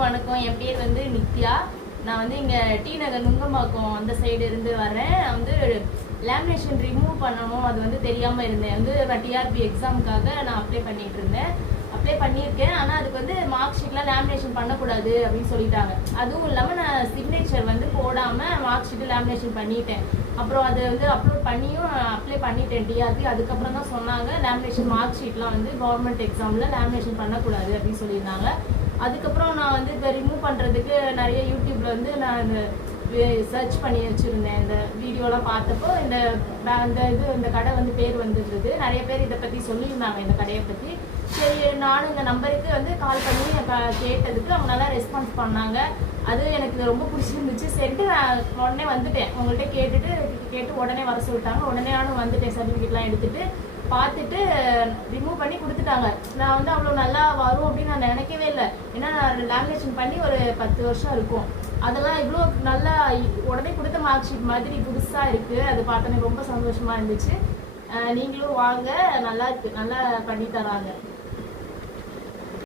எல்லாருக்கும் வணக்கம். என் பேர் வந்து நித்யா. நான் வந்து இங்கே டி நகர் நுங்கம்பாக்கம் அந்த சைடு இருந்து வரேன். நான் வந்து லேமினேஷன் ரிமூவ் பண்ணணும், அது வந்து தெரியாமல் இருந்தேன். வந்து நான் டிஆர்பி எக்ஸாமுக்காக நான் அப்ளை பண்ணிட்டு இருந்தேன். அப்ளை பண்ணியிருக்கேன். ஆனால் அதுக்கு வந்து மார்க் ஷீட்லாம் லேமினேஷன் பண்ணக்கூடாது அப்படின்னு சொல்லிட்டாங்க. அதுவும் இல்லாமல் நான் சிக்னேச்சர் வந்து போடாமல் மார்க் ஷீட்டு லேமினேஷன் பண்ணிட்டேன். அப்புறம் அதை வந்து அப்லோட் பண்ணியும் அப்ளை பண்ணிட்டேன் டிஆர்பி. அதுக்கப்புறம் தான் சொன்னாங்க லேமினேஷன் மார்க் ஷீட்லாம் வந்து கவர்மெண்ட் எக்ஸாமில் லேமினேஷன் பண்ணக்கூடாது அப்படின்னு சொல்லியிருந்தாங்க. அதுக்கப்புறம் நான் வந்து இப்போ ரிமூவ் பண்ணுறதுக்கு நிறைய யூடியூப்பில் வந்து நான் சர்ச் பண்ணி வச்சுருந்தேன். இந்த வீடியோலாம் பார்த்தப்போ இந்த கடை வந்து பேர் வந்துருந்தது. நிறைய பேர் இதை பற்றி சொல்லியிருந்தாங்க, இந்த கடையை பற்றி. சரி, நானும் இந்த நம்பருக்கு வந்து கால் பண்ணி கேட்டதுக்கு அவங்க நல்லா ரெஸ்பான்ஸ் பண்ணாங்க. அது எனக்கு ரொம்ப பிடிச்சிருந்துச்சு. சரிட்டு நான் உடனே வந்துட்டேன். உங்கள்கிட்ட கேட்டு உடனே வர சொல்லிட்டாங்க. உடனே நானும் வந்துட்டேன். சர்டிஃபிகேட்லாம் எடுத்துகிட்டு பார்த்துட்டு ரிமூவ் பண்ணி கொடுத்துட்டாங்க. நான் வந்து அவ்வளோ நல்லா வரும் அப்படின்னு நான் நினைக்கவே இல்லை. ஏன்னா நான் லேமினேஷன் பண்ணி ஒரு 10 வருஷம் இருக்கும். அதெல்லாம் இவ்வளோ நல்லா உடனே கொடுத்த மார்க் ஷீட் மாதிரி புதுசாக இருக்குது. அது பார்த்தோன்னே ரொம்ப சந்தோஷமாக இருந்துச்சு. நீங்களும் வாங்க, நல்லா இருக்கு, நல்லா பண்ணி தராங்க.